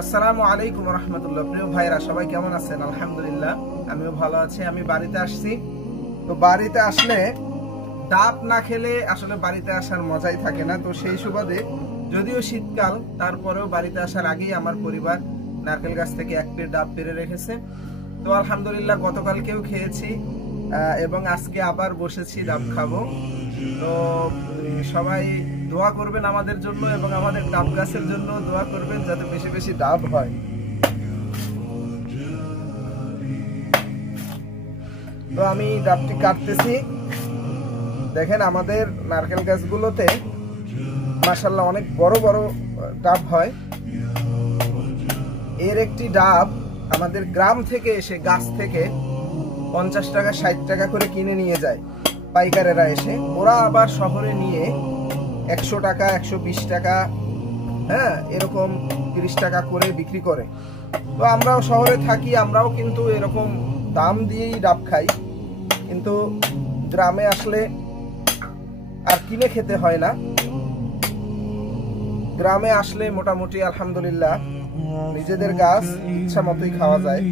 আসসালামু আলাইকুম রহমতুল্লাহ। প্রিয় ভাইরা সবাই কেমন আছেন? আলহামদুলিল্লাহ আমিও ভালো আছি। আমি বাড়িতে আসছি, তো বাড়িতে আসলে ডাব না খেলে আসলে বাড়িতে আসার মজাই থাকে না। তো সেই সুবাদে যদিও শীতকাল, তারপরেও বাড়িতে আসার আগেই আমার পরিবার নারকেল গাছ থেকে এক পেড় ডাব পেড়ে রেখেছে। তো আলহামদুলিল্লাহ গতকালকেও খেয়েছি এবং আজকে আবার বসেছি ডাব খাবো। তো সবাই দোয়া করবেন আমাদের জন্য এবং আমাদের ডাব গাছের জন্য দোয়া করবেন যাতে বেশি বেশি ডাব হয়। তো আমি ডাবটি কাটতেছি। দেখেন আমাদের নারকেল গাছগুলোতে মাশাআল্লাহ অনেক বড় বড় ডাব হয়। এর একটি ডাব আমাদের গ্রাম থেকে এসে গাছ থেকে 50 টাকা 60 টাকা করে কিনে নিয়ে যায় পাইকারেরা এসে। ওরা আবার শহরে নিয়ে 100 টাকা 120 টাকা এরকম 30 টাকা করে বিক্রি করে। তো আমরাও শহরে থাকি, আমরাও কিন্তু এরকম দাম দিয়েই ডাব খাই, কিন্তু গ্রামে আসলে আর কিনে খেতে হয় না। গ্রামে আসলে মোটামুটি আলহামদুলিল্লাহ নিজেদের গাছ ইচ্ছা মতোই খাওয়া যায়।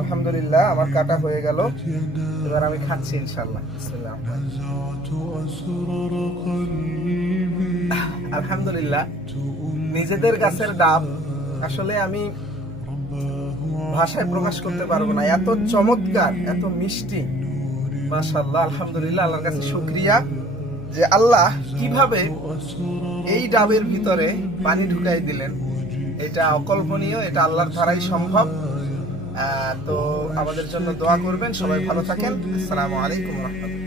আলহামদুলিল্লাহ আমার কাটা হয়ে গেল, এবার আমি খাচ্ছি ইনশাআল্লাহ। বিসমিল্লাহ। আলহামদুলিল্লাহ নিজেদের গাছের ডাব আসলে আমি ভাষায় প্রকাশ করতে পারবো না, এত চমৎকার, এত মিষ্টি। মাশাআল্লাহ আলহামদুলিল্লাহ, আল্লাহর কাছে শুকরিয়া যে আল্লাহ কিভাবে এই ডাবের ভিতরে পানি ঢুকাই দিলেন। এটা অকল্পনীয়, এটা আল্লাহর দ্বারাই সম্ভব। তো আমাদের জন্য দোয়া করবেন। সবাই ভালো থাকেন। আসসালামু আলাইকুম ওয়া রাহমাতুল্লাহ।